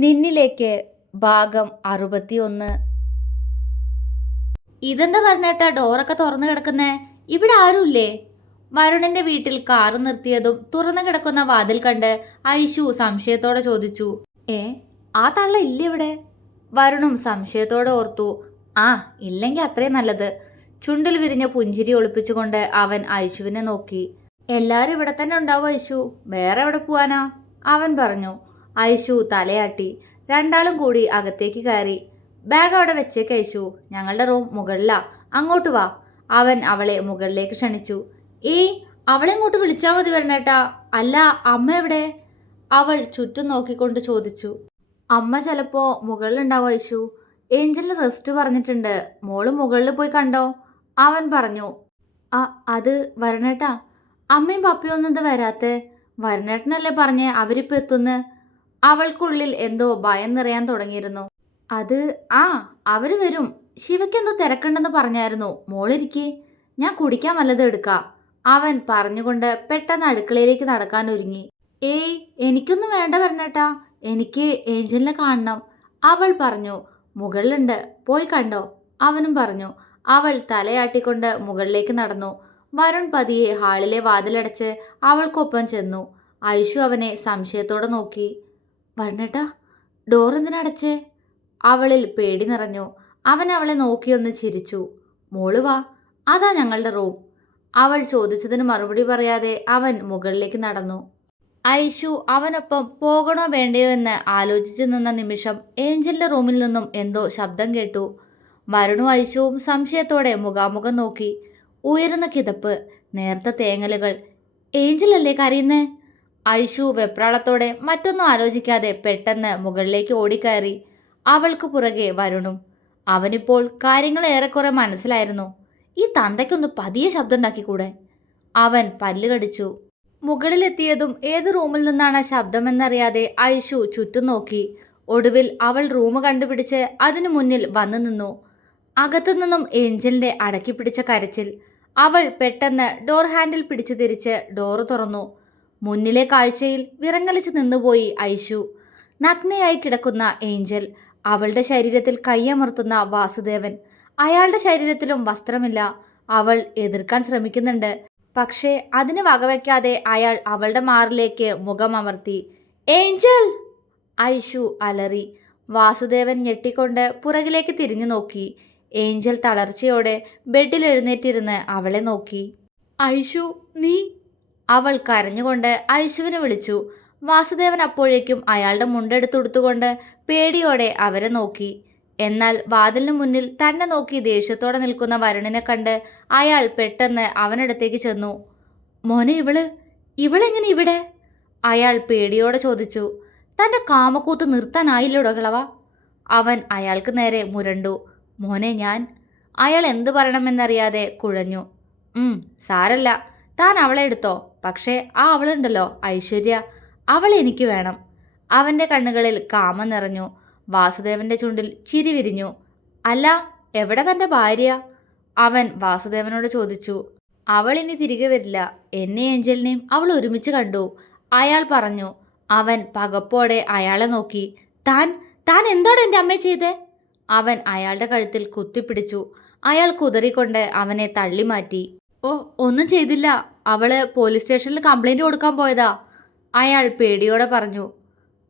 നിന്നിലേക്ക് ഭാഗം അറുപത്തിയൊന്ന്. ഇതെന്താ പറഞ്ഞേട്ടാ? ഡോറൊക്കെ തുറന്നു കിടക്കുന്നേ? ഇവിടെ ആരുമില്ലേ? വരുണന്റെ വീട്ടിൽ കാറ് നിർത്തിയതും തുറന്നു കിടക്കുന്ന വാതിൽ കണ്ട് ഐഷു സംശയത്തോടെ ചോദിച്ചു ഏ ആ തള്ള ഇല്ല ഇവിടെ? വരുണും സംശയത്തോടെ ഓർത്തു ആ ഇല്ലെങ്കിൽ അത്രയും നല്ലത്. ചുണ്ടിൽ വിരിഞ്ഞ പുഞ്ചിരി ഒളിപ്പിച്ചുകൊണ്ട് അവൻ ഐഷുവിനെ നോക്കി എല്ലാരും ഇവിടെ തന്നെ ഉണ്ടാവും ഐഷു വേറെ എവിടെ പോവാനാ? അവൻ പറഞ്ഞു ഐഷു തലയാട്ടി. രണ്ടാളും കൂടി അകത്തേക്ക് കയറി. ബാഗ് അവിടെ വെച്ചേക്ക് ഐഷു ഞങ്ങളുടെ റൂം മുകളിലാ. അങ്ങോട്ട് വാ. അവൻ അവളെ മുകളിലേക്ക് ക്ഷണിച്ചു. ഏയ് അവളെ ഇങ്ങോട്ട് വിളിച്ചാൽ മതി വരണേട്ടാ. അല്ല അമ്മ എവിടെ? അവൾ ചുറ്റും നോക്കിക്കൊണ്ട് ചോദിച്ചു. അമ്മ ചിലപ്പോൾ മുകളിലുണ്ടാവും ഐഷു ഏഞ്ചലിന് റെസ്റ്റ് പറഞ്ഞിട്ടുണ്ട്. മോൾ മുകളിൽ പോയി കണ്ടോ? അവൻ പറഞ്ഞു. ആ അത് വരണേട്ടാ. അമ്മയും പപ്പയും ഒന്നും ഇത് വരാത്തേ? വരണേട്ടനല്ലേ പറഞ്ഞേ അവരിപ്പോൾ എത്തുന്ന്? അവൾക്കുള്ളിൽ എന്തോ ഭയം നിറയാൻ തുടങ്ങിയിരുന്നു. അത് ആ അവർ വരും. ശിവയ്ക്കെന്തോ തിരക്കുണ്ടെന്ന് പറഞ്ഞായിരുന്നു. മോളിരിക്കെ ഞാൻ കുടിക്കാൻ വല്ലതും എടുക്കാം. അവൻ പറഞ്ഞുകൊണ്ട് പെട്ടെന്ന് അടുക്കളയിലേക്ക് നടക്കാൻ ഒരുങ്ങി. ഏയ് എനിക്കൊന്നും വേണ്ട വരണേട്ടാ എനിക്ക് ഏഞ്ചലിനെ കാണണം. അവൾ പറഞ്ഞു മുകളിലുണ്ട്. പോയി കണ്ടോ? അവനും പറഞ്ഞു. അവൾ തലയാട്ടിക്കൊണ്ട് മുകളിലേക്ക് നടന്നു. വരുൺ പതിയെ ഹാളിലെ വാതിലടച്ച് അവൾക്കൊപ്പം ചെന്നു. ഐഷു അവനെ സംശയത്തോടെ നോക്കി. വരണേട്ടാ ഡോർ എന്തിനടച്ചേ അവളിൽ പേടി നിറഞ്ഞു. അവൻ അവളെ നോക്കിയൊന്ന് ചിരിച്ചു. മോൾ വാ അതാ ഞങ്ങളുടെ റൂം അവൾ ചോദിച്ചതിന് മറുപടി പറയാതെ അവൻ മുകളിലേക്ക് നടന്നു. ഐഷു അവനൊപ്പം പോകണോ വേണ്ടയോ എന്ന് ആലോചിച്ചു നിന്ന നിമിഷം ഏഞ്ചലിന്റെ റൂമിൽ നിന്നും എന്തോ ശബ്ദം കേട്ടു. വരുണു ഐശുവും സംശയത്തോടെ മുഖാമുഖം നോക്കി. ഉയരുന്ന കിതപ്പ് നേർത്ത തേങ്ങലുകൾ. ഏഞ്ചലല്ലേ കരയുന്നേ? ഐഷു വെപ്രാളത്തോടെ മറ്റൊന്നും ആലോചിക്കാതെ പെട്ടെന്ന് മുകളിലേക്ക് ഓടിക്കയറി അവൾക്ക് പുറകെ വരുണും. അവനിപ്പോൾ കാര്യങ്ങൾ ഏറെക്കുറെ മനസ്സിലായിരുന്നു. ഈ തന്തയ്ക്കൊന്ന് പതിയെ ശബ്ദം ഉണ്ടാക്കിക്കൂടെ അവൻ പല്ലുകടിച്ചു. മുകളിലെത്തിയതും ഏത് റൂമിൽ നിന്നാണ് ശബ്ദമെന്നറിയാതെ ഐഷു ചുറ്റും നോക്കി. ഒടുവിൽ അവൾ റൂം കണ്ടുപിടിച്ച് അതിനു മുന്നിൽ വന്നു നിന്നു. അകത്തു നിന്നും അടക്കിപ്പിടിച്ച കരച്ചിൽ. അവൾ പെട്ടെന്ന് ഡോർ ഹാൻഡിൽ പിടിച്ചു തിരിച്ച് ഡോറ് തുറന്നു. മുന്നിലെ കാഴ്ചയിൽ വിറങ്ങലിച്ച് നിന്നുപോയി ഐഷു നഗ്നയായി കിടക്കുന്ന ഏഞ്ചൽ അവളുടെ ശരീരത്തിൽ കൈയമർത്തുന്ന വാസുദേവൻ. അയാളുടെ ശരീരത്തിലും വസ്ത്രമില്ല. അവൾ എതിർക്കാൻ ശ്രമിക്കുന്നുണ്ട്. പക്ഷേ അതിന് വകവയ്ക്കാതെ അയാൾ അവളുടെ മാറിലേക്ക് മുഖമമർത്തി. ഏഞ്ചൽ! ഐഷു അലറി. വാസുദേവൻ ഞെട്ടിക്കൊണ്ട് പുറകിലേക്ക് തിരിഞ്ഞു നോക്കി. ഏഞ്ചൽ തളർച്ചയോടെ ബെഡിൽ എഴുന്നേറ്റിരുന്ന് അവളെ നോക്കി. ഐഷു നീ അവൾ കരഞ്ഞുകൊണ്ട് ഐശുവിനെ വിളിച്ചു. വാസുദേവൻ അപ്പോഴേക്കും അയാളുടെ മുണ്ടെടുത്തുടുത്തുകൊണ്ട് പേടിയോടെ അവരെ നോക്കി. എന്നാൽ വാതിലിന് മുന്നിൽ തന്നെ നോക്കി ദേഷ്യത്തോടെ നിൽക്കുന്ന വരുണിനെ കണ്ട് അയാൾ പെട്ടെന്ന് അവനടുത്തേക്ക് ചെന്നു. മോനെ ഇവൾ? ഇവളെങ്ങനെ ഇവിടെ? അയാൾ പേടിയോടെ ചോദിച്ചു. തന്റെ കാമക്കൂത്ത് നിർത്താനായില്ലോടോ കിളവ? അവൻ അയാൾക്ക് നേരെ മുരണ്ടു. മോനെ ഞാൻ? അയാൾ എന്തു പറയണമെന്നറിയാതെ കുഴഞ്ഞു. സാരല്ല. താൻ അവളെ എടുത്തോ? പക്ഷേ ആ അവളുണ്ടല്ലോ ഐശ്വര്യ. അവൾ എനിക്ക് വേണം. അവന്റെ കണ്ണുകളിൽ കാമം നിറഞ്ഞു. വാസുദേവന്റെ ചുണ്ടിൽ ചിരി വിരിഞ്ഞു. അല്ല എവിടെ തന്റെ ഭാര്യ? അവൻ വാസുദേവനോട് ചോദിച്ചു. അവൾ ഇനി തിരികെ വരില്ല. എന്നെ ഏഞ്ചലിനെയും അവൾ ഒരുമിച്ച് കണ്ടു. അയാൾ പറഞ്ഞു അവൻ പകപ്പോടെ അയാളെ നോക്കി. താൻ താൻ എന്താണ് എന്റെ അമ്മ ചെയ്തേ? അവൻ അയാളുടെ കഴുത്തിൽ കുത്തിപ്പിടിച്ചു. അയാൾ കുതറിക്കൊണ്ട് അവനെ തള്ളി മാറ്റി ഓ ഒന്നും ചെയ്തില്ല. അവൾ പോലീസ് സ്റ്റേഷനിൽ കംപ്ലൈന്റ് കൊടുക്കാൻ പോയതാ. അയാൾ പേടിയോടെ പറഞ്ഞു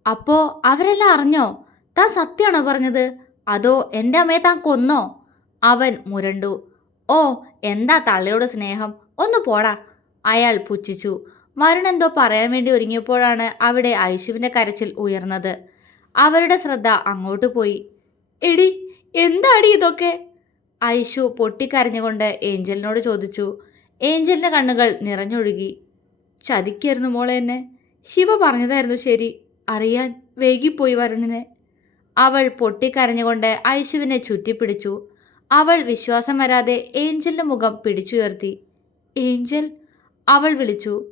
അപ്പോൾ അവരെല്ലാം അറിഞ്ഞോ? താൻ സത്യമാണോ പറഞ്ഞത്? അതോ എന്റെ അമ്മയെ താൻ കൊന്നോ? അവൻ മുരണ്ടു. ഓ എന്താ തള്ളയോട് സ്നേഹം? ഒന്ന് പോടാ. അയാൾ പുച്ഛിച്ചു. വരുൺ എന്തോ പറയാൻ വേണ്ടി ഒരുങ്ങിയപ്പോഴാണ് അവിടെ ഐശുവിന്റെ കരച്ചിൽ ഉയർന്നത്. അവരുടെ ശ്രദ്ധ അങ്ങോട്ട് പോയി. എടി എന്താടി ഇതൊക്കെ? ഐഷു പൊട്ടിക്കരഞ്ഞുകൊണ്ട് ഏഞ്ചലിനോട് ചോദിച്ചു ഏഞ്ചലിന്റെ കണ്ണുകൾ നിറഞ്ഞൊഴുകി. ചതിക്കായിരുന്നു മോളെ എന്നെ. ശിവ പറഞ്ഞതായിരുന്നു ശരി. അറിയാൻ വൈകിപ്പോയി വരുണിനെ. അവൾ പൊട്ടിക്കരഞ്ഞുകൊണ്ട് ഐഷുവിനെ ചുറ്റിപ്പിടിച്ചു. അവൾ വിശ്വാസം വരാതെ ഏഞ്ചലിന്റെ മുഖം പിടിച്ചുയർത്തി. ഏഞ്ചൽ? അവൾ വിളിച്ചു.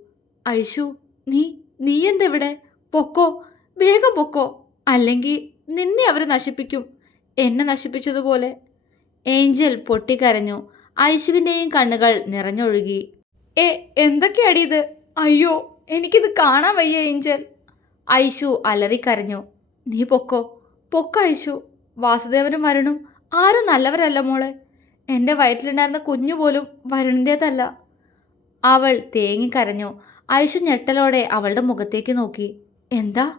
ഐഷു നീ നീ എന്തെവിടെ? പൊക്കോ വേഗം പൊക്കോ. അല്ലെങ്കിൽ നിന്നെ അവർ നശിപ്പിക്കും. എന്നെ നശിപ്പിച്ചതുപോലെ. ഏഞ്ചൽ പൊട്ടിക്കരഞ്ഞു. ഐശുവിന്റെയും കണ്ണുകൾ നിറഞ്ഞൊഴുകി. ഏ എന്തൊക്കെയാടി ഇത്? അയ്യോ എനിക്കിത് കാണാൻ വയ്യ ഏഞ്ചൽ. ഐശു അലറിക്കരഞ്ഞു. നീ പൊക്കോ? പൊക്കോ ഐശു. വാസുദേവനും വരുണും ആരും നല്ലവരല്ല മോളെ. എന്റെ വയറ്റിലുണ്ടായിരുന്ന കുഞ്ഞു പോലും വരുണിന്റേതല്ല അവൾ തേങ്ങിക്കരഞ്ഞു. ഐഷു ഞെട്ടലോടെ അവളുടെ മുഖത്തേക്ക് നോക്കി. എന്താ?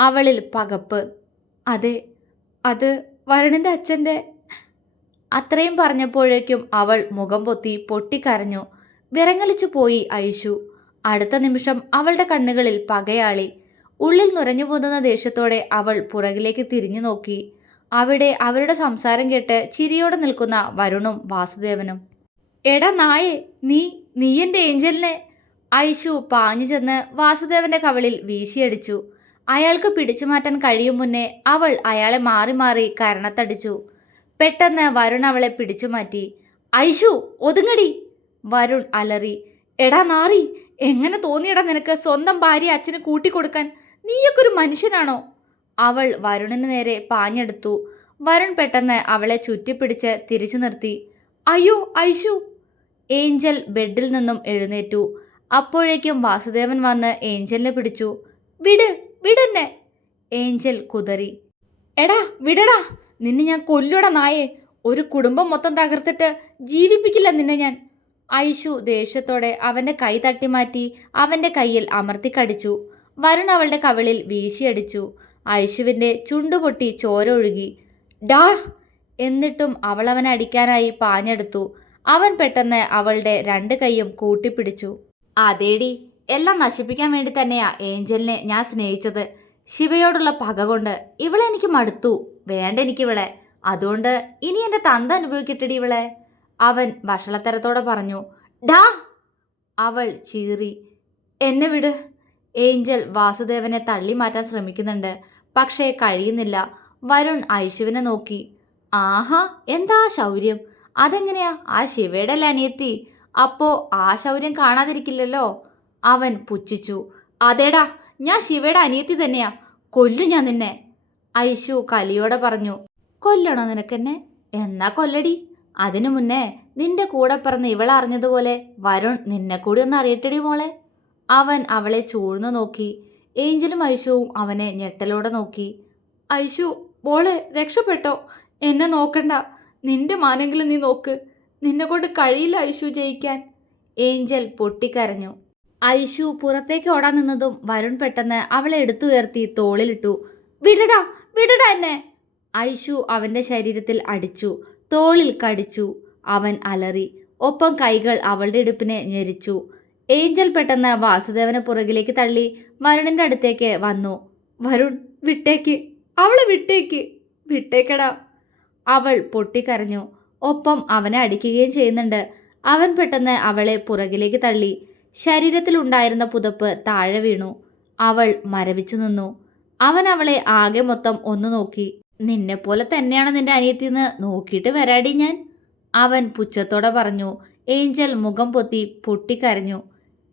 അവളിൽ പകപ്പ്. അതെ അത് വരുണിന്റെ അച്ഛന്റെ അത്രയും പറഞ്ഞപ്പോഴേക്കും അവൾ മുഖം പൊത്തി പൊട്ടിക്കരഞ്ഞു. വിറങ്ങലിച്ചു പോയി ഐഷു. അടുത്ത നിമിഷം അവളുടെ കണ്ണുകളിൽ പകയാളി. ഉള്ളിൽ നുരഞ്ഞു പോകുന്ന ദേഷ്യത്തോടെ അവൾ പുറകിലേക്ക് തിരിഞ്ഞു നോക്കി. അവിടെ അവരുടെ സംസാരം കേട്ട് ചിരിയോടെ നിൽക്കുന്ന വരുണും വാസുദേവനും. എടാ നായേ നീ നീ എന്റെ ഏഞ്ചലിനെ? ഐഷു പാഞ്ഞു ചെന്ന് വാസുദേവന്റെ കവളിൽ വീശിയടിച്ചു. അയാൾക്ക് പിടിച്ചു മാറ്റാൻ കഴിയും മുന്നേ അവൾ അയാളെ മാറി മാറി കരണത്തടിച്ചു. പെട്ടെന്ന് വരുൺ അവളെ പിടിച്ചു മാറ്റി. ഐഷു ഒതുങ്ങടി. വരുൺ അലറി. എടാ നാറി എങ്ങനെ തോന്നിയടാ നിനക്ക് സ്വന്തം ഭാര്യ അച്ഛന് കൂട്ടിക്കൊടുക്കാൻ? നീയൊക്കെ ഒരു മനുഷ്യനാണോ? അവൾ വരുണിന് നേരെ പാഞ്ഞെടുത്തു. വരുൺ പെട്ടെന്ന് അവളെ ചുറ്റിപ്പിടിച്ച് തിരിച്ചു നിർത്തി. അയ്യോ ഐഷു ഏഞ്ചൽ ബെഡിൽ നിന്നും എഴുന്നേറ്റു. അപ്പോഴേക്കും വാസുദേവൻ വന്ന് ഏഞ്ചലിനെ പിടിച്ചു. വിട് വിടെന്നെ. ഏഞ്ചൽ കുതറി. എടാ വിടടാ. നിന്നെ ഞാൻ കൊല്ലുട നായേ. ഒരു കുടുംബം മൊത്തം തകർത്തിട്ട് ജീവിപ്പിക്കില്ല നിന്നെ ഞാൻ. ഐഷു ദേഷ്യത്തോടെ അവന്റെ കൈ തട്ടി മാറ്റി അവന്റെ കയ്യിൽ അമർത്തി കടിച്ചു. വരുൺ അവളുടെ കവിളിൽ വീശിയടിച്ചു. ഐഷുവിന്റെ ചുണ്ടുപൊട്ടി ചോര ഒഴുകി. ഡാ! എന്നിട്ടും അവൾ അവനെ അടിക്കാനായി പാഞ്ഞെടുത്തു. അവൻ പെട്ടെന്ന് അവളുടെ രണ്ട് കൈയും കൂട്ടിപ്പിടിച്ചു. അതേടി എല്ലാം നശിപ്പിക്കാൻ വേണ്ടി തന്നെയാ ഏഞ്ചലിനെ ഞാൻ സ്നേഹിച്ചത്. ശിവയോടുള്ള പക കൊണ്ട് ഇവളെനിക്ക് മടുത്തു. വേണ്ട എനിക്കിവളെ. അതുകൊണ്ട് ഇനി എന്റെ തന്ത അനുഭവിക്കട്ടെടി ഇവളെ. അവൻ വഷളത്തരത്തോടെ പറഞ്ഞു ഡാ! അവൾ ചീറി എന്നെ വിട്. ഏഞ്ചൽ വാസുദേവനെ തള്ളി മാറ്റാൻ ശ്രമിക്കുന്നുണ്ട്. പക്ഷേ കഴിയുന്നില്ല. വരുൺ ഐശുവിനെ നോക്കി. ആഹാ എന്താ ശൗര്യം? അതെങ്ങനെയാ? ആ ശിവയുടെ ലനിയെത്തി അപ്പോ ആ ശൗര്യം കാണാതിരിക്കില്ലല്ലോ? അവൻ പുച്ഛിച്ചു അതേടാ ഞാൻ ശിവയുടെ അനിയത്തി തന്നെയാ. കൊല്ലു ഞാൻ നിന്നെ. ഐശു കലിയോടെ പറഞ്ഞു കൊല്ലണോ നിനക്കെന്നെ? എന്നാ കൊല്ലടി. അതിനു മുന്നേ നിന്റെ കൂടെ പിറന്ന് ഇവളെ അറിഞ്ഞതുപോലെ വരുൺ നിന്നെ കൂടി ഒന്ന് അറിയട്ടടി മോളെ. അവൻ അവളെ ചൂഴ്ന്നു നോക്കി. ഏഞ്ചലും ഐശുവും അവനെ ഞെട്ടലോടെ നോക്കി. ഐഷു മോളെ രക്ഷപ്പെട്ടോ? എന്നെ നോക്കണ്ട. നിന്റെ മാനെങ്കിലും നീ നോക്ക്. നിന്നെ കൊണ്ട് കഴിയില്ല ഐശു ജയിക്കാൻ. ഏഞ്ചൽ പൊട്ടിക്കരഞ്ഞു. ഐഷു പുറത്തേക്ക് ഓടാൻ നിന്നതും വരുൺ പെട്ടെന്ന് അവളെ എടുത്തുയർത്തി തോളിലിട്ടു. വിടടാ. വിടടാ എന്നെ. ഐഷു അവന്റെ ശരീരത്തിൽ അടിച്ചു തോളിൽ കടിച്ചു. അവൻ അലറി ഒപ്പം കൈകൾ അവളുടെ ഇടുപ്പിനെ ഞെരിച്ചു. ഏഞ്ചൽ പെട്ടെന്ന് വാസുദേവനെ പുറകിലേക്ക് തള്ളി വരുണിന്റെ അടുത്തേക്ക് വന്നു. വരുൺ വിട്ടേക്ക്. അവളെ വിട്ടേക്ക്. വിട്ടേക്കടാ. അവൾ പൊട്ടിക്കരഞ്ഞു. ഒപ്പം അവനെ അടിക്കുകയും ചെയ്യുന്നുണ്ട്. അവൻ പെട്ടെന്ന് അവളെ പുറകിലേക്ക് തള്ളി. ശരീരത്തിലുണ്ടായിരുന്ന പുതപ്പ് താഴെ വീണു. അവൾ മരവിച്ചു നിന്നു. അവൻ അവളെ ആകെ മൊത്തം ഒന്ന് നോക്കി. നിന്നെ പോലെ തന്നെയാണ് നിന്റെ അനിയത്തിന്ന് നോക്കിയിട്ട് വരാടി ഞാൻ. അവൻ പുച്ഛത്തോടെ പറഞ്ഞു. ഏഞ്ചൽ മുഖം പൊത്തി പൊട്ടിക്കരഞ്ഞു.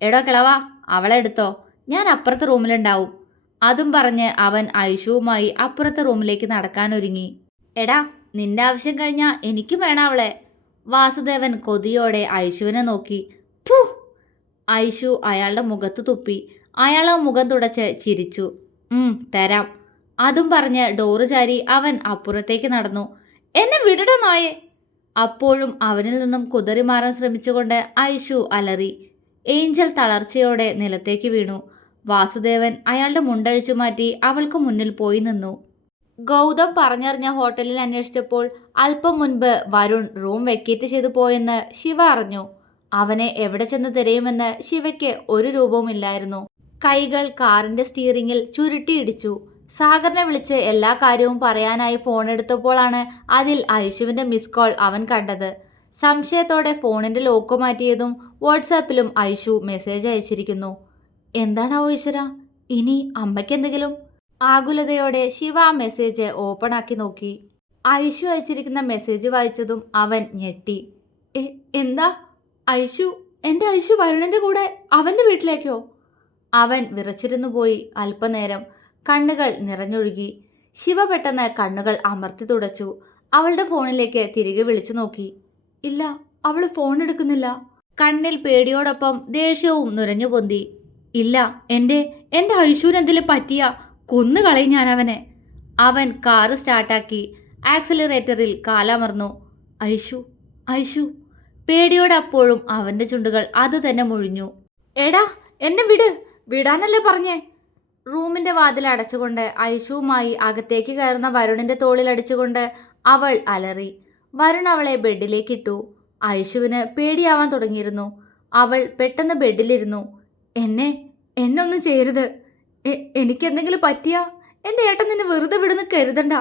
എടോ കിളവാ അവളെ എടുത്തോ. ഞാൻ അപ്പുറത്തെ റൂമിലുണ്ടാവും. അതും പറഞ്ഞ് അവൻ ഐഷുവുമായി അപ്പുറത്തെ റൂമിലേക്ക് നടക്കാനൊരുങ്ങി എടാ നിന്റെ ആവശ്യം കഴിഞ്ഞാൽ എനിക്കും വേണം അവളെ. വാസുദേവൻ കൊതിയോടെ ഐശുവിനെ നോക്കി. ഥു! ഐഷു അയാളുടെ മുഖത്ത് തുപ്പി. അയാൾ ആ മുഖം തുടച്ച് ചിരിച്ചു. തരാം. അതും പറഞ്ഞ് ഡോറ് ചാരി അവൻ അപ്പുറത്തേക്ക് നടന്നു. എന്നെ വിടട നായേ. അപ്പോഴും അവനിൽ നിന്നും കുതറി മാറാൻ ശ്രമിച്ചുകൊണ്ട് ഐഷു അലറി. ഏഞ്ചൽ തളർച്ചയോടെ നിലത്തേക്ക് വീണു. വാസുദേവൻ അയാളുടെ മുണ്ടഴിച്ചു മാറ്റി അവൾക്ക് മുന്നിൽ പോയി നിന്നു. ഗൗതം പറഞ്ഞറിഞ്ഞ ഹോട്ടലിൽ അന്വേഷിച്ചപ്പോൾ അല്പം മുൻപ് വരുൺ റൂം വെക്കേറ്റ് ചെയ്തു പോയെന്ന് ശിവ അറിഞ്ഞു. അവനെ എവിടെ ചെന്ന് തിരയുമെന്ന് ശിവയ്ക്ക് ഒരു രൂപവുമില്ലായിരുന്നു. കൈകൾ കാറിന്റെ സ്റ്റിയറിംഗിൽ ചുരുട്ടിയിടിച്ചു. സാഗറിനെ വിളിച്ച് എല്ലാ കാര്യവും പറയാനായി ഫോൺ എടുത്തപ്പോഴാണ് അതിൽ ഐഷുവിന്റെ മിസ് കോൾ അവൻ കണ്ടത്. സംശയത്തോടെ ഫോണിന്റെ ലോക്ക് മാറ്റിയതും വാട്സാപ്പിലും ഐഷു മെസ്സേജ് അയച്ചിരിക്കുന്നു. എന്താണാവോ ഈശ്വര? ഇനി അമ്മയ്ക്കെന്തെങ്കിലും ആകുലതയോടെ ശിവ ആ മെസ്സേജ് ഓപ്പൺ ആക്കി നോക്കി. ഐഷു അയച്ചിരിക്കുന്ന മെസ്സേജ് വായിച്ചതും അവൻ ഞെട്ടി. എന്താ? ഐഷു എന്റെ ഐഷു വരുണിന്റെ കൂടെ അവന്റെ വീട്ടിലേക്കോ? അവൻ വിറച്ചിരുന്നു പോയി. അല്പനേരം കണ്ണുകൾ നിറഞ്ഞൊഴുകി. ശിവ പെട്ടെന്ന് കണ്ണുകൾ അമർത്തി തുടച്ചു. അവളുടെ ഫോണിലേക്ക് തിരികെ വിളിച്ചു നോക്കി. ഇല്ല അവൾ ഫോൺ എടുക്കുന്നില്ല. കണ്ണിൽ പേടിയോടൊപ്പം ദേഷ്യവും നുരഞ്ഞു പൊന്തി. ഇല്ല എന്റെ എന്റെ ഐശുവിന് എന്തെങ്കിലും പറ്റിയ? കൊന്നുകളയും ഞാൻ അവനെ അവൻ കാറ് സ്റ്റാർട്ടാക്കി. ആക്സിലറേറ്ററിൽ കാലമർന്നു ഐഷു ഐഷു പേടിയോടെ അപ്പോഴും അവന്റെ ചുണ്ടുകൾ അത് തന്നെ മുഴിഞ്ഞു. എടാ എന്നെ വിട്. വിടാനല്ലേ പറഞ്ഞേ? റൂമിന്റെ വാതിൽ അടച്ചുകൊണ്ട് ഐഷുവുമായി അകത്തേക്ക് കയറുന്ന വരുണിന്റെ തോളിൽ അടിച്ചുകൊണ്ട് അവൾ അലറി. വരുൺ അവളെ ബെഡിലേക്കിട്ടു ഐഷുവിന് പേടിയാവാൻ തുടങ്ങിയിരുന്നു. അവൾ പെട്ടെന്ന് ബെഡിലിരുന്നു. എന്നെ എന്നൊന്നും ചെയ്യരുത്. എനിക്ക് എനിക്കെന്തെങ്കിലും പറ്റിയാ? എന്റെ ഏട്ടൻ നിന്നെ വെറുതെ വിടുന്ന് കരുതണ്ട.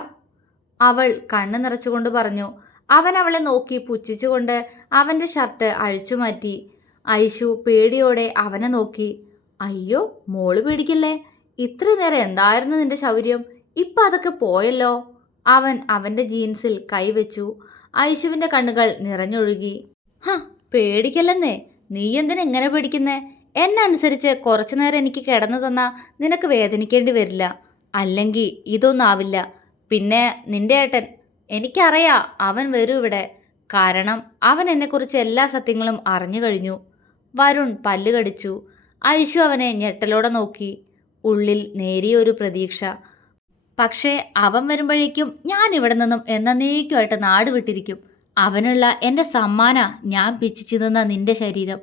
അവൾ കണ്ണു നിറച്ചുകൊണ്ട് പറഞ്ഞു. അവൻ അവളെ നോക്കി പുച്ഛിച്ചുകൊണ്ട് അവന്റെ ഷർട്ട് അഴിച്ചുമാറ്റി. ഐഷു പേടിയോടെ അവനെ നോക്കി. അയ്യോ മോൾ പേടിക്കല്ലേ? ഇത്ര നേരം എന്തായിരുന്നു നിന്റെ ശൗര്യം? ഇപ്പം അതൊക്കെ പോയല്ലോ. അവൻ അവന്റെ ജീൻസിൽ കൈവച്ചു ഐശുവിന്റെ കണ്ണുകൾ നിറഞ്ഞൊഴുകി. ഹ പേടിക്കല്ലെന്നേ. നീ എന്തിനാ എങ്ങനെ പേടിക്കുന്നേ? എന്നെ അനുസരിച്ച് കുറച്ചു നേരം എനിക്ക് കിടന്നു തന്നാൽ നിനക്ക് വേദനിക്കേണ്ടി വരില്ല. അല്ലെങ്കിൽ ഇതൊന്നാവില്ല പിന്നെ നിന്റെ ഏട്ടൻ എനിക്കറിയാം അവൻ വരും ഇവിടെ. കാരണം അവൻ എന്നെക്കുറിച്ച് എല്ലാ സത്യങ്ങളും അറിഞ്ഞു കഴിഞ്ഞു. വരുൺ പല്ല് കടിച്ചു. ഐഷു അവനെ ഞെട്ടലോടെ നോക്കി. ഉള്ളിൽ നേരിയ ഒരു പ്രതീക്ഷ. പക്ഷേ അവൻ വരുമ്പോഴേക്കും ഞാൻ ഇവിടെ നിന്നും എന്നേക്കുമായിട്ട് നാട് വിട്ടിരിക്കും. അവനുള്ള എന്റെ സമ്മാന ഞാൻ പിച്ചിച്ചു നിന്ന നിന്റെ ശരീരം.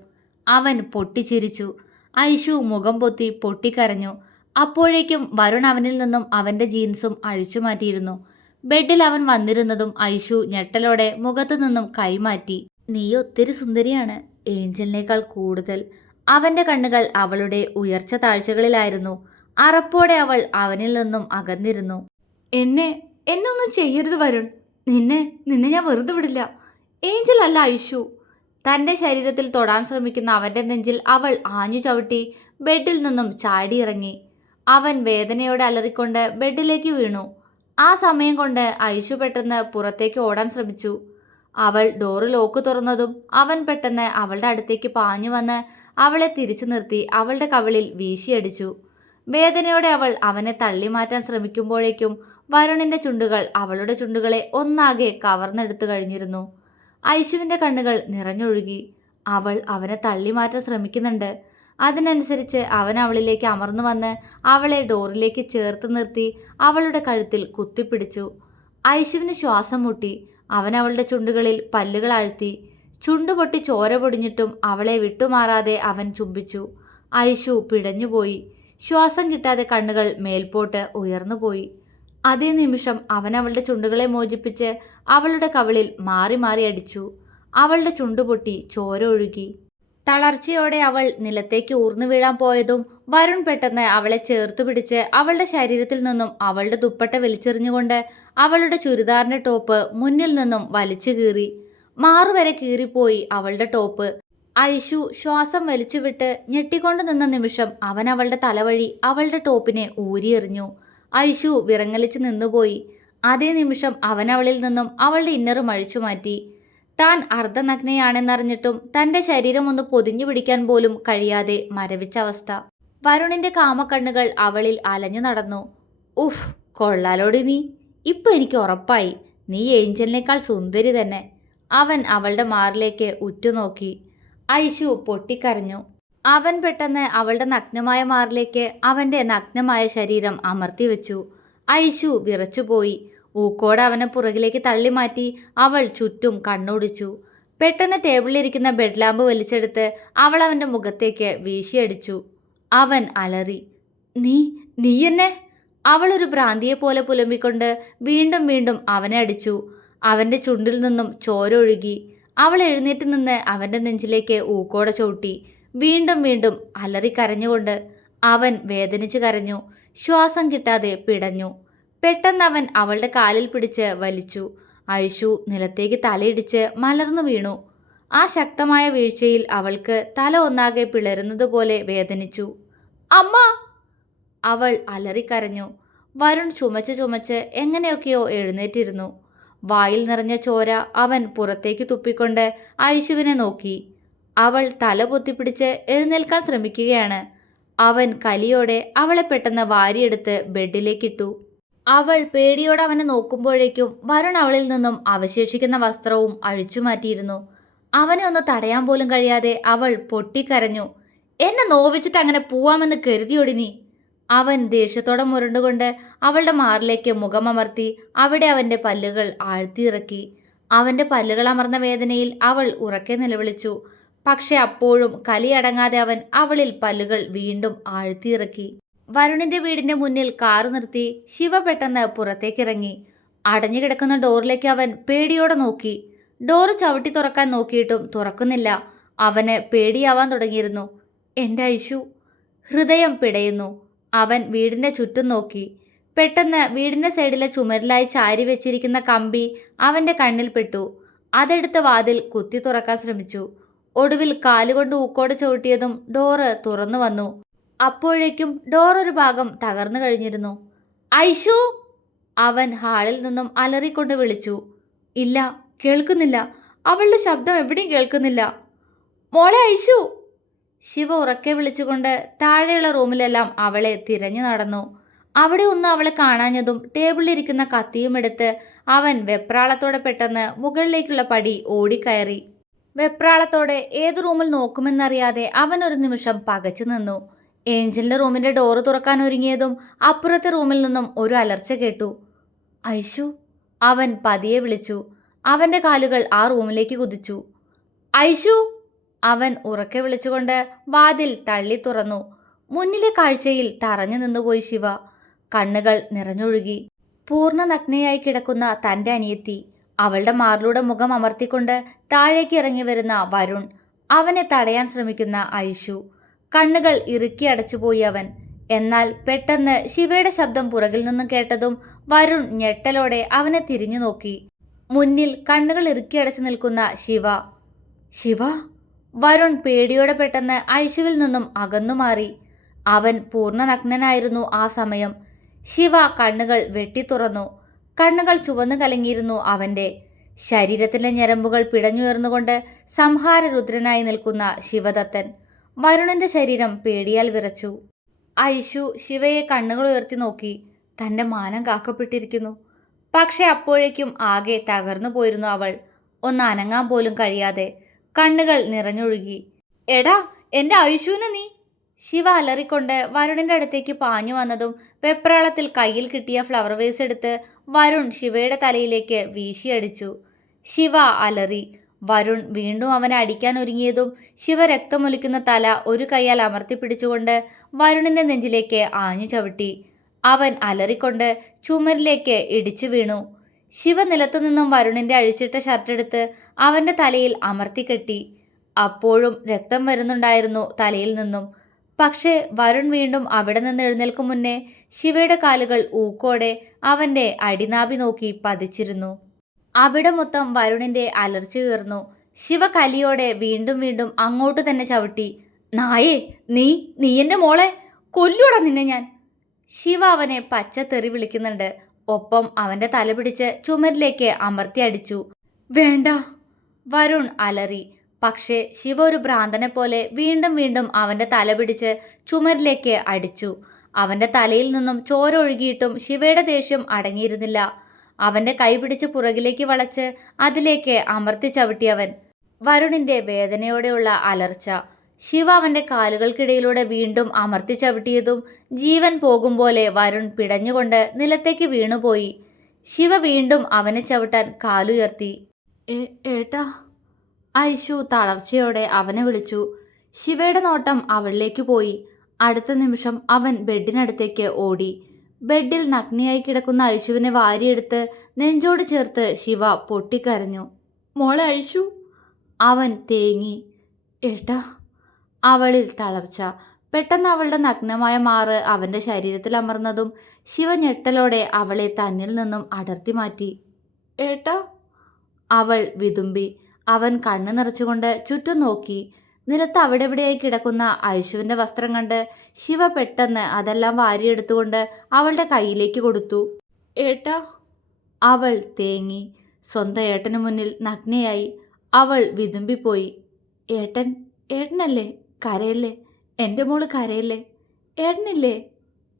അവൻ പൊട്ടിച്ചിരിച്ചു. ഐഷു മുഖം പൊത്തി പൊട്ടിക്കരഞ്ഞു. അപ്പോഴേക്കും വരുൺ അവനിൽ നിന്നും അവന്റെ ജീൻസും അഴിച്ചു മാറ്റിയിരുന്നു. ബെഡിൽ അവൻ വന്നിരുന്നതും ഐഷു ഞെട്ടലോടെ മുഖത്തു നിന്നും കൈമാറ്റി. നീ ഒത്തിരി സുന്ദരിയാണ്. ഏഞ്ചലിനേക്കാൾ കൂടുതൽ. അവന്റെ കണ്ണുകൾ അവളുടെ ഉയർച്ച താഴ്ചകളിലായിരുന്നു. അറപ്പോടെ അവൾ അവനിൽ നിന്നും അകന്നിരുന്നു. എന്നെ എന്നെ ഒന്നും ചെയ്യരുത് വരുൺ. നിന്നെ നിന്നെ ഞാൻ വെറുതെ വിടില്ല. ഏഞ്ചൽ അല്ല ഐഷു തന്റെ ശരീരത്തിൽ തൊടാൻ ശ്രമിക്കുന്ന അവന്റെ നെഞ്ചിൽ അവൾ ആഞ്ഞു ചവിട്ടി ബെഡിൽ നിന്നും ചാടിയിറങ്ങി. അവൻ വേദനയോടെ അലറിക്കൊണ്ട് ബെഡിലേക്ക് വീണു. ആ സമയം കൊണ്ട് ഐഷു പെട്ടെന്ന് പുറത്തേക്ക് ഓടാൻ ശ്രമിച്ചു. അവൾ ഡോറ് ലോക്ക് തുറന്നതും അവൻ പെട്ടെന്ന് അവളുടെ അടുത്തേക്ക് പാഞ്ഞു വന്ന് അവളെ തിരിച്ചു നിർത്തി അവളുടെ കവിളിൽ വീശിയടിച്ചു. വേദനയോടെ അവൾ അവനെ തള്ളി മാറ്റാൻ ശ്രമിക്കുമ്പോഴേക്കും വരുണിന്റെ ചുണ്ടുകൾ അവളുടെ ചുണ്ടുകളെ ഒന്നാകെ കവർന്നെടുത്തു കഴിഞ്ഞിരുന്നു. ഐശുവിന്റെ കണ്ണുകൾ നിറഞ്ഞൊഴുകി. അവൾ അവനെ തള്ളി മാറ്റാൻ ശ്രമിക്കുന്നുണ്ട്. അതിനനുസരിച്ച് അവൻ അവളിലേക്ക് അമർന്നു വന്ന് അവളെ ഡോറിലേക്ക് ചേർത്ത് നിർത്തി അവളുടെ കഴുത്തിൽ കുത്തിപ്പിടിച്ചു. ഐശുവിന് ശ്വാസം മുട്ടി. അവൻ അവളുടെ ചുണ്ടുകളിൽ പല്ലുകൾ അഴ്ത്തി. ചുണ്ടുപൊട്ടി ചോര പൊടിഞ്ഞിട്ടും അവളെ വിട്ടുമാറാതെ അവൻ ചുംബിച്ചു. ഐഷു പിടഞ്ഞുപോയി. ശ്വാസം കിട്ടാതെ കണ്ണുകൾ മേൽപോട്ട് ഉയർന്നുപോയി. അതേ നിമിഷം അവൻ അവളുടെ ചുണ്ടുകളെ മോചിപ്പിച്ച് അവളുടെ കവിളിൽ മാറി മാറി അടിച്ചു. അവളുടെ ചുണ്ടുപൊട്ടി ചോര ഒഴുകി. തളർച്ചയോടെ അവൾ നിലത്തേക്ക് ഊർന്നു വീഴാൻ പോയതും വരുൺ പെട്ടെന്ന് അവളെ ചേർത്തു പിടിച്ച് അവളുടെ ശരീരത്തിൽ നിന്നും അവളുടെ ദുപ്പട്ട വലിച്ചെറിഞ്ഞുകൊണ്ട് അവളുടെ ചുരിദാറിന്റെ ടോപ്പ് മുന്നിൽ നിന്നും വലിച്ചു കീറി. മാറുവരെ കീറിപ്പോയി അവളുടെ ടോപ്പ്. ഐഷു ശ്വാസം വലിച്ചുവിട്ട് ഞെട്ടിക്കൊണ്ടു നിന്ന നിമിഷം അവൻ അവളുടെ തലവഴി അവളുടെ ടോപ്പിനെ ഊരിയെറിഞ്ഞു. ഐഷു വിറങ്ങലിച്ച് നിന്നുപോയി. അതേ നിമിഷം അവൻ അവളിൽ നിന്നും അവളുടെ ഇന്നറും അഴിച്ചു മാറ്റി. താൻ അർദ്ധനഗ്നയാണെന്നറിഞ്ഞിട്ടും തന്റെ ശരീരം ഒന്ന് പൊതിഞ്ഞു പിടിക്കാൻ പോലും കഴിയാതെ മരവിച്ച അവസ്ഥ. വരുണിന്റെ കാമക്കണ്ണുകൾ അവളിൽ അലഞ്ഞു നടന്നു. ഉഫ് കൊള്ളാലോടി നീ. ഇപ്പൊ എനിക്ക് ഉറപ്പായി. നീ ഏഞ്ചലിനേക്കാൾ സുന്ദരി തന്നെ. അവൻ അവളുടെ മാറിലേക്ക് ഉറ്റുനോക്കി. ഐഷു പൊട്ടിക്കരഞ്ഞു. അവൻ പെട്ടെന്ന് അവളുടെ നഗ്നമായ മാറിലേക്ക് അവന്റെ നഗ്നമായ ശരീരം അമർത്തി വെച്ചു. ഐഷു വിറച്ചുപോയി. ഊക്കോടെ അവനെ പുറകിലേക്ക് തള്ളി മാറ്റി അവൾ ചുറ്റും കണ്ണോടിച്ചു. പെട്ടെന്ന് ടേബിളിലിരിക്കുന്ന ബെഡ് ലാമ്പ് വലിച്ചെടുത്ത് അവൾ അവന്റെ മുഖത്തേക്ക് വീശിയടിച്ചു. അവൻ അലറി നീ നീ എന്നെ? അവൾ ഒരു ഭ്രാന്തിയെ പോലെ പുലമ്പിക്കൊണ്ട് വീണ്ടും വീണ്ടും അവനെ അടിച്ചു. അവന്റെ ചുണ്ടിൽ നിന്നും ചോര ഒഴുകി അവൾ എഴുന്നേറ്റ് നിന്ന് അവന്റെ നെഞ്ചിലേക്ക് ഊക്കോട ചവിട്ടി. വീണ്ടും വീണ്ടും അലറി കരഞ്ഞുകൊണ്ട് അവൻ വേദനിച്ച് കരഞ്ഞു. ശ്വാസം കിട്ടാതെ പിടഞ്ഞു. പെട്ടെന്ന് അവൻ അവളുടെ കാലിൽ പിടിച്ച് വലിച്ചു. ഐഷു നിലത്തേക്ക് തലയിടിച്ച് മലർന്നു വീണു. ആ ശക്തമായ വീഴ്ചയിൽ അവൾക്ക് തല ഒന്നാകെ പിളരുന്നതുപോലെ വേദനിച്ചു. അമ്മ! അവൾ അലറിക്കരഞ്ഞു വരുൺ ചുമച്ച് ചുമച്ച് എങ്ങനെയൊക്കെയോ എഴുന്നേറ്റിരുന്നു. വായിൽ നിറഞ്ഞ ചോര അവൻ പുറത്തേക്ക് തുപ്പിക്കൊണ്ട് ഐശുവിനെ നോക്കി. അവൾ തല പൊത്തിപ്പിടിച്ച് എഴുന്നേൽക്കാൻ ശ്രമിക്കുകയാണ്. അവൻ കലിയോടെ അവളെ പെട്ടെന്ന് വാരിയെടുത്ത് ബെഡിലേക്കിട്ടു. അവൾ പേടിയോടെ അവനെ നോക്കുമ്പോഴേക്കും വരുൺ അവളിൽ നിന്നും അവശേഷിക്കുന്ന വസ്ത്രവും അഴിച്ചു മാറ്റിയിരുന്നു. അവനെ ഒന്ന് തടയാൻ പോലും കഴിയാതെ അവൾ പൊട്ടിക്കരഞ്ഞു. എന്നെ നോവിച്ചിട്ട് അങ്ങനെ പോവാമെന്ന് കരുതിയൊടി നീ? അവൻ ദേഷ്യത്തോടെ മുരണ്ടുകൊണ്ട് അവളുടെ മാറിലേക്ക് മുഖമമർത്തി അവിടെ അവന്റെ പല്ലുകൾ ആഴ്ത്തിയിറക്കി. അവന്റെ പല്ലുകൾ അമർന്ന വേദനയിൽ അവൾ ഉറക്കെ നിലവിളിച്ചു. പക്ഷെ അപ്പോഴും കലിയടങ്ങാതെ അവൻ അവളിൽ പല്ലുകൾ വീണ്ടും ആഴ്ത്തിയിറക്കി. വരുണിന്റെ വീടിന്റെ മുന്നിൽ കാറ് നിർത്തി ശിവ പെട്ടെന്ന് പുറത്തേക്കിറങ്ങി. അടഞ്ഞു കിടക്കുന്ന ഡോറിലേക്ക് അവൻ പേടിയോടെ നോക്കി. ഡോറ് ചവിട്ടി തുറക്കാൻ നോക്കിയിട്ടും തുറക്കുന്നില്ല. അവന് പേടിയാവാൻ തുടങ്ങിയിരുന്നു. എന്റെ ഐഷു ഹൃദയം പിടയുന്നു. അവൻ വീടിന്റെ ചുറ്റും നോക്കി. പെട്ടെന്ന് വീടിന്റെ സൈഡിലെ ചുമരിലായി ചാരി വെച്ചിരിക്കുന്ന കമ്പി അവന്റെ കണ്ണിൽപ്പെട്ടു അതെടുത്ത് വാതിൽ കുത്തി തുറക്കാൻ ശ്രമിച്ചു. ഒടുവിൽ കാലുകൊണ്ട് ഊക്കോട് ചവിട്ടിയതും ഡോറ് തുറന്നു വന്നു. അപ്പോഴേക്കും ഡോർ ഒരു ഭാഗം തകർന്നു കഴിഞ്ഞിരുന്നു. ഐഷു അവൻ ഹാളിൽ നിന്നും അലറിക്കൊണ്ട് വിളിച്ചു. ഇല്ല കേൾക്കുന്നില്ല. അവളുടെ ശബ്ദം എവിടെയും കേൾക്കുന്നില്ല. മോളെ ഐഷു ശിവ ഉറക്കെ വിളിച്ചുകൊണ്ട് താഴെയുള്ള റൂമിലെല്ലാം അവളെ തിരഞ്ഞു നടന്നു. അവിടെ ഒന്ന് അവളെ കാണാഞ്ഞതും ടേബിളിലിരിക്കുന്ന കത്തിയും എടുത്ത് അവൻ വെപ്രാളത്തോടെ പെട്ടെന്ന് മുകളിലേക്കുള്ള പടി ഓടിക്കയറി. വെപ്രാളത്തോടെ ഏത് റൂമിൽ നോക്കുമെന്നറിയാതെ അവൻ ഒരു നിമിഷം പകച്ചു നിന്നു. ഏഞ്ചലിന്റെ റൂമിന്റെ ഡോറ് തുറക്കാൻ ഒരുങ്ങിയതും അപ്പുറത്തെ റൂമിൽ നിന്നും ഒരു അലർച്ച കേട്ടു. ഐഷു അവൻ പതിയെ വിളിച്ചു. അവന്റെ കാലുകൾ ആ റൂമിലേക്ക് കുതിച്ചു. ഐഷു അവൻ ഉറക്കെ വിളിച്ചുകൊണ്ട് വാതിൽ തള്ളി തുറന്നു. മുന്നിലെ കാഴ്ചയിൽ തറഞ്ഞു നിന്നുപോയി ശിവ. കണ്ണുകൾ നിറഞ്ഞൊഴുകി. പൂർണ നഗ്നയായി കിടക്കുന്ന തന്റെ അനിയത്തി. അവളുടെ മാറിലൂടെ മുഖം അമർത്തിക്കൊണ്ട് താഴേക്ക് ഇറങ്ങി വരുന്ന വരുൺ. അവനെ തടയാൻ ശ്രമിക്കുന്ന ഐഷു. കണ്ണുകൾ ഇറുക്കി അടച്ചുപോയി അവൻ. എന്നാൽ പെട്ടെന്ന് ശിവയുടെ ശബ്ദം പുറകിൽ നിന്നും കേട്ടതും വരുൺ ഞെട്ടലോടെ അവനെ തിരിഞ്ഞു നോക്കി. മുന്നിൽ കണ്ണുകൾ ഇറുക്കി അടച്ചു നിൽക്കുന്ന ശിവ. ശിവ? വരുൺ പേടിയോടെ പെട്ടെന്ന് ഐഷുവിൽ നിന്നും അകന്നു മാറി. അവൻ പൂർണ നഗ്നനായിരുന്നു ആ സമയം. ശിവ കണ്ണുകൾ വെട്ടി തുറന്നു. കണ്ണുകൾ ചുവന്നു കലങ്ങിയിരുന്നു അവന്റെ ശരീരത്തിലെ ഞരമ്പുകൾ പിടഞ്ഞുയർന്നുകൊണ്ട് സംഹാരരുദ്രനായി നിൽക്കുന്ന ശിവദത്തൻ വരുണന്റെ ശരീരം പേടിയാൽ വിറച്ചു. ഐഷു ശിവയെ കണ്ണുകൾ ഉയർത്തി നോക്കി. തന്റെ മാനം കാക്കപ്പെട്ടിരിക്കുന്നു. പക്ഷേ അപ്പോഴേക്കും ആകെ തകർന്നു പോയിരുന്നു അവൾ. ഒന്ന് അനങ്ങാൻ പോലും കഴിയാതെ. കണ്ണുകൾ നിറഞ്ഞൊഴുകി. എടാ എന്റെ ഐഷുവിന് നീ? ശിവ അലറിക്കൊണ്ട് വരുണിന്റെ അടുത്തേക്ക് പാഞ്ഞു വന്നതും വെപ്രാളത്തിൽ കയ്യിൽ കിട്ടിയ ഫ്ലവർ വേസ് എടുത്ത് വരുൺ ശിവയുടെ തലയിലേക്ക് വീശിയടിച്ചു. ശിവ അലറി. വരുൺ വീണ്ടും അവനെ അടിക്കാൻ ഒരുങ്ങിയതും ശിവ രക്തമൊലിക്കുന്ന തല ഒരു കൈയാൽ അമർത്തി പിടിച്ചുകൊണ്ട് വരുണിന്റെ നെഞ്ചിലേക്ക് ആഞ്ഞു ചവിട്ടി. അവൻ അലറിക്കൊണ്ട് ചുമരിലേക്ക് ഇടിച്ചു വീണു. ശിവ നിലത്തുനിന്നും വരുണിന്റെ അഴിച്ചിട്ട ഷർട്ടെടുത്ത് അവന്റെ തലയിൽ അമർത്തിക്കെട്ടി അപ്പോഴും രക്തം വരുന്നുണ്ടായിരുന്നു തലയിൽ നിന്നും. പക്ഷേ വരുൺ വീണ്ടും അവിടെ നിന്ന് എഴുന്നേൽക്കും മുന്നേ ശിവയുടെ കാലുകൾ ഊക്കോടെ അവന്റെ അടിനാഭി നോക്കി പതിച്ചിരുന്നു. അവിടെ മൊത്തം വരുണിന്റെ അലർച്ച ഉയർന്നു. ശിവ കലിയോടെ വീണ്ടും വീണ്ടും അങ്ങോട്ട് തന്നെ ചവിട്ടി. നായേ നീ നീ എന്റെ മോളെ കൊല്ലൂടാ നിന്നെ ഞാൻ. ശിവ അവനെ പച്ച തെറി വിളിക്കുന്നുണ്ട്. ഒപ്പം അവന്റെ തല പിടിച്ച് ചുമരിലേക്ക് അമർത്തി അടിച്ചു. വേണ്ട വരുൺ അലറി. പക്ഷേ ശിവ ഒരു ഭ്രാന്തനെ പോലെ വീണ്ടും വീണ്ടും അവന്റെ തല പിടിച്ച് ചുമരിലേക്ക് അടിച്ചു. അവന്റെ തലയിൽ നിന്നും ചോര ഒഴുകിയിട്ടും ശിവയുടെ ദേഷ്യം അടങ്ങിയിരുന്നില്ല. അവന്റെ കൈ പിടിച്ച് പുറകിലേക്ക് വളച്ച് അതിലേക്ക് അമർത്തി ചവിട്ടിയവൻ വരുണിന്റെ വേദനയോടെയുള്ള അലർച്ച. ശിവ അവന്റെ കാലുകൾക്കിടയിലൂടെ വീണ്ടും അമർത്തി ചവിട്ടിയതും ജീവൻ പോകും പോലെ വരുൺ പിടഞ്ഞുകൊണ്ട് നിലത്തേക്ക് വീണുപോയി. ശിവ വീണ്ടും അവനെ ചവിട്ടാൻ കാലുയർത്തി. ഏട്ടാ. ഐഷു തളർച്ചയോടെ അവനെ വിളിച്ചു. ശിവയുടെ നോട്ടം അവളിലേക്ക് പോയി. അടുത്ത നിമിഷം അവൻ ബെഡിനടുത്തേക്ക് ഓടി. ബെഡിൽ നഗ്നിയായി കിടക്കുന്ന ഐഷുവിനെ വാരിയെടുത്ത് നെഞ്ചോട് ചേർത്ത് ശിവ പൊട്ടിക്കരഞ്ഞു. മോളെ ഐഷു അവൻ തേങ്ങി. ഏട്ടാ. അവളിൽ തളർച്ച. പെട്ടെന്ന് അവളുടെ നഗ്നമായ മാറ് അവന്റെ ശരീരത്തിൽ അമർന്നതും ശിവ ഞെട്ടലോടെ അവളെ തന്നിൽ നിന്നും അടർത്തി മാറ്റി. ഏട്ടാ. അവൾ വിതുമ്പി അവൻ കണ്ണു നിറച്ചുകൊണ്ട് ചുറ്റും നോക്കി. നിലത്ത് അവിടെ ഇവിടെയായി കിടക്കുന്ന ഐശുവിന്റെ വസ്ത്രം കണ്ട് ശിവ പെട്ടെന്ന് അതെല്ലാം വാരിയെടുത്തുകൊണ്ട് അവളുടെ കയ്യിലേക്ക് കൊടുത്തു. ഏട്ടാ അവൾ തേങ്ങി. സ്വന്തം ഏട്ടന് മുന്നിൽ നഗ്നയായി അവൾ വിതുമ്പിപ്പോയി. ഏട്ടൻ ഏട്ടനല്ലേ? കരയല്ലേ? എന്റെ മോൾ കരയല്ലേ? ഏട്ടനില്ലേ?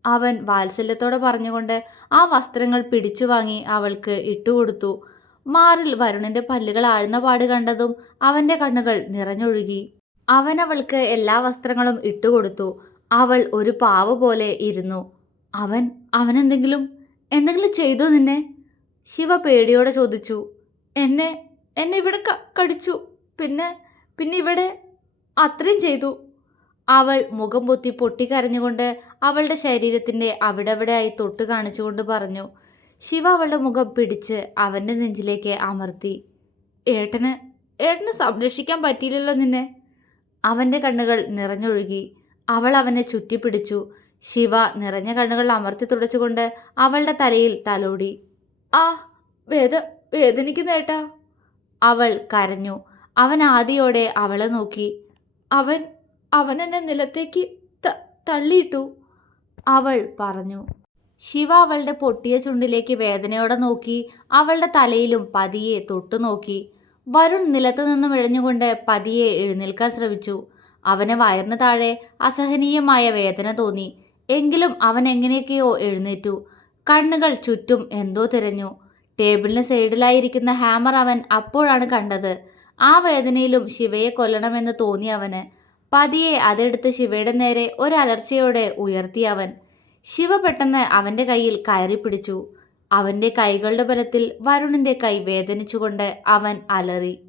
അവൻ വാത്സല്യത്തോടെ പറഞ്ഞുകൊണ്ട് ആ വസ്ത്രങ്ങൾ പിടിച്ചു വാങ്ങി അവൾക്ക് ഇട്ടുകൊടുത്തു. മാറിൽ വരുണിന്റെ പല്ലുകൾ ആഴ്ന്ന പാട് കണ്ടതും അവന്റെ കണ്ണുകൾ നിറഞ്ഞൊഴുകി. അവൻ അവൾക്ക് എല്ലാ വസ്ത്രങ്ങളും ഇട്ടുകൊടുത്തു അവൾ ഒരു പാവ പോലെ ഇരുന്നു. അവൻ അവനെന്തെങ്കിലും എന്തെങ്കിലും ചെയ്തോ നിന്നെ? ശിവ പേടിയോടെ ചോദിച്ചു. എന്നെ എന്നെ ഇവിടെ കടിച്ചു. പിന്നെ പിന്നെ ഇവിടെ അത്രയും ചെയ്തു. അവൾ മുഖം പൊത്തി പൊട്ടിക്കരഞ്ഞുകൊണ്ട് അവളുടെ ശരീരത്തിന്റെ അവിടെവിടെയായി തൊട്ട് കാണിച്ചുകൊണ്ട് പറഞ്ഞു. ശിവ അവളുടെ മുഖം പിടിച്ച് അവന്റെ നെഞ്ചിലേക്ക് അമർത്തി. ഏട്ടന് ഏട്ടന് സംരക്ഷിക്കാൻ പറ്റിയില്ലല്ലോ നിന്നെ? അവന്റെ കണ്ണുകൾ നിറഞ്ഞൊഴുകി. അവൾ അവനെ ചുറ്റിപ്പിടിച്ചു. ശിവ നിറഞ്ഞ കണ്ണുകൾ അമർത്തി തുടച്ചുകൊണ്ട് അവളുടെ തലയിൽ തലോടി. ആ വേദ വേദനിക്കുന്ന ഏട്ടാ. അവൾ കരഞ്ഞു. അവൻ ആദിയോടെ അവളെ നോക്കി. അവൻ അവൻ എന്നെ നിലത്തേക്ക് തള്ളിയിട്ടു? അവൾ പറഞ്ഞു. ശിവ അവളുടെ പൊട്ടിയ ചുണ്ടിലേക്ക് വേദനയോടെ നോക്കി അവളുടെ തലയിലും പതിയെ തൊട്ടു നോക്കി. വരുൺ നിലത്തു നിന്നും ഇഴഞ്ഞുകൊണ്ട് പതിയെ എഴുന്നേൽക്കാൻ ശ്രമിച്ചു. അവന് വയറിന് താഴെ അസഹനീയമായ വേദന തോന്നി. എങ്കിലും അവൻ എങ്ങനെയൊക്കെയോ എഴുന്നേറ്റു. കണ്ണുകൾ ചുറ്റും എന്തോ തിരഞ്ഞു. ടേബിളിന് സൈഡിലായിരിക്കുന്ന ഹാമർ അവൻ അപ്പോഴാണ് കണ്ടത്. ആ വേദനയിലും ശിവയെ കൊല്ലണമെന്ന് തോന്നി അവന്. പതിയെ അതെടുത്ത് ശിവയുടെ നേരെ ഒരലർച്ചയോടെ ഉയർത്തി അവൻ. ശിവ പെട്ടെന്ന് അവന്റെ കയ്യിൽ കയറി പിടിച്ചു. അവന്റെ കൈകളുടെ ബലത്തിൽ വരുണിന്റെ കൈ വേദനിച്ചുകൊണ്ട് അവൻ അലറി.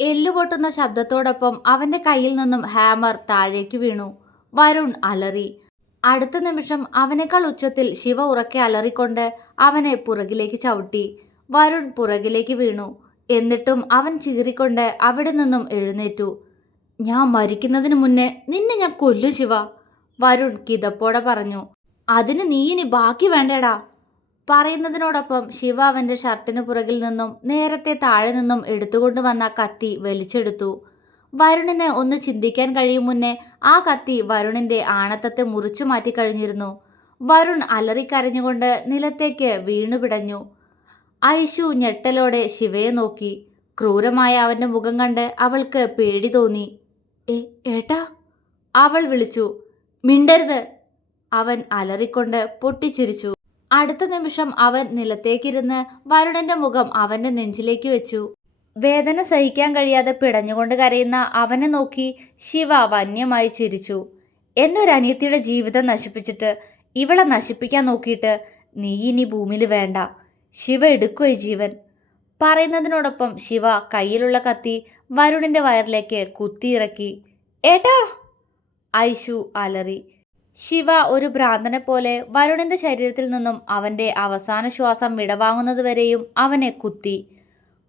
എല്ലുപൊട്ടുന്ന ശബ്ദത്തോടൊപ്പം അവന്റെ കയ്യിൽ നിന്നും ഹാമർ താഴേക്ക് വീണു. വരുൺ അലറി. അടുത്ത നിമിഷം അവനേക്കാൾ ഉച്ചത്തിൽ ശിവ ഉറക്കെ അലറിക്കൊണ്ട് അവനെ പുറകിലേക്ക് ചവിട്ടി. വരുൺ പുറകിലേക്ക് വീണു. എന്നിട്ടും അവൻ ചീറിക്കൊണ്ട് അവിടെ നിന്നും എഴുന്നേറ്റു. ഞാൻ മരിക്കുന്നതിന് മുന്നേ നിന്നെ ഞാൻ കൊല്ലും ശിവ വരുൺ കിതപ്പോടെ പറഞ്ഞു. അതിന് നീ ഇനി ബാക്കി വേണ്ടടാ. പറയുന്നതിനോടൊപ്പം ശിവ അവന്റെ ഷർട്ടിന് പുറകിൽ നിന്നും നേരത്തെ താഴെ നിന്നും എടുത്തുകൊണ്ട് വന്ന കത്തി വലിച്ചെടുത്തു. വരുണിന് ഒന്ന് ചിന്തിക്കാൻ കഴിയും മുന്നേ ആ കത്തി വരുണിന്റെ ആണത്തത്തെ മുറിച്ചു മാറ്റി കഴിഞ്ഞിരുന്നു. വരുൺ അലറിക്കരഞ്ഞുകൊണ്ട് നിലത്തേക്ക് വീണു പിടഞ്ഞു. ഐഷു ഞെട്ടലോടെ ശിവയെ നോക്കി. ക്രൂരമായ അവന്റെ മുഖം കണ്ട് അവൾക്ക് പേടി തോന്നി. ഏ ഏട്ടാ? അവൾ വിളിച്ചു. മിണ്ടരുത്. അവൻ അലറിക്കൊണ്ട് പൊട്ടിച്ചിരിച്ചു. അടുത്ത നിമിഷം അവൻ നിലത്തേക്കിരുന്ന് വരുണന്റെ മുഖം അവന്റെ നെഞ്ചിലേക്ക് വെച്ചു. വേദന സഹിക്കാൻ കഴിയാതെ പിടഞ്ഞുകൊണ്ട് കരയുന്ന അവനെ നോക്കി ശിവ വന്യമായി ചിരിച്ചു. എന്നൊരു ഒരു അനിയത്തിയുടെ ജീവിതം നശിപ്പിച്ചിട്ട് ഇവളെ നശിപ്പിക്കാൻ നോക്കിയിട്ട് നീ ഇനി ഭൂമിയിൽ വേണ്ട. ശിവ എടുക്കുവേ ജീവൻ? പറയുന്നതിനോടൊപ്പം ശിവ കയ്യിലുള്ള കത്തി വരുണിന്റെ വയറിലേക്ക് കുത്തിയിറക്കി. ഏട്ടാ! ഐഷു അലറി. ശിവ ഒരു ഭ്രാന്തനെ പോലെ വരുണന്റെ ശരീരത്തിൽ നിന്നും അവന്റെ അവസാന ശ്വാസം വിടവാങ്ങുന്നതുവരെയും അവനെ കുത്തി.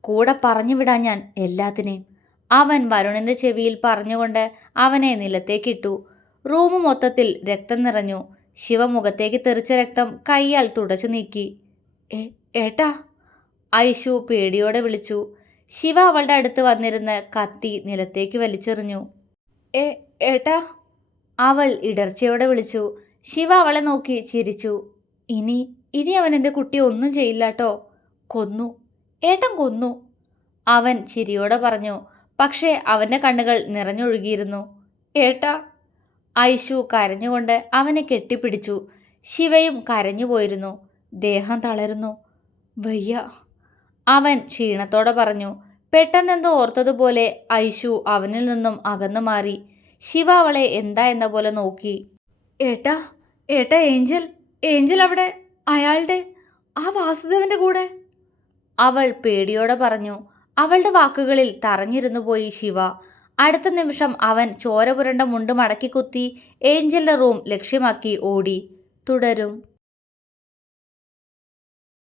കൂടെ പറഞ്ഞു വിടാൻ ഞാൻ എല്ലാത്തിനെയും അവൻ വരുണിന്റെ ചെവിയിൽ പറഞ്ഞുകൊണ്ട് അവനെ നിലത്തേക്കിട്ടു. റൂം മൊത്തത്തിൽ രക്തം നിറഞ്ഞു. ശിവ മുഖത്തേക്ക് തെറിച്ച രക്തം കൈയാൽ തുടച്ചു നീക്കി. ഏട്ടാ ഐഷു പേടിയോടെ വിളിച്ചു. ശിവ അവളുടെ അടുത്ത് വന്നിരുന്ന് കത്തി നിലത്തേക്ക് വലിച്ചെറിഞ്ഞു. ഏ ഏട്ടാ അവൾ ഇടർച്ചയോടെ വിളിച്ചു. ശിവ അവളെ നോക്കി ചിരിച്ചു. ഇനി ഇനി അവൻ എന്റെ കുട്ടിയെ ഒന്നും ചെയ്യില്ല കേട്ടോ കൊന്നു. ഏട്ടൻ കൊന്നു. അവൻ ചിരിയോടെ പറഞ്ഞു. പക്ഷേ അവന്റെ കണ്ണുകൾ നിറഞ്ഞൊഴുകിയിരുന്നു. ഏട്ടാ. ഐഷു കരഞ്ഞുകൊണ്ട് അവനെ കെട്ടിപ്പിടിച്ചു. ശിവയും കരഞ്ഞുപോയിരുന്നു ദേഹം തളരുന്നു. വയ്യ. അവൻ ക്ഷീണത്തോടെ പറഞ്ഞു. പെട്ടെന്നെന്തോ ഓർത്തതുപോലെ ഐഷു അവനിൽ നിന്നും അകന്നു മാറി. ശിവ അവളെ എന്താ എന്ന പോലെ നോക്കി. ഏട്ടാ ഏട്ടാ ഏഞ്ചൽ ഏഞ്ചൽ അവിടെ അയാളുടെ ആ വാസുദേവന്റെ കൂടെ? അവൾ പേടിയോടെ പറഞ്ഞു. അവളുടെ വാക്കുകളിൽ തറഞ്ഞിരുന്നു പോയി ശിവ. അടുത്ത നിമിഷം അവൻ ചോര പുരണ്ട മുണ്ട് മടക്കി കുത്തി ഏഞ്ചലിന്റെ റൂം ലക്ഷ്യമാക്കി ഓടി. തുടരും.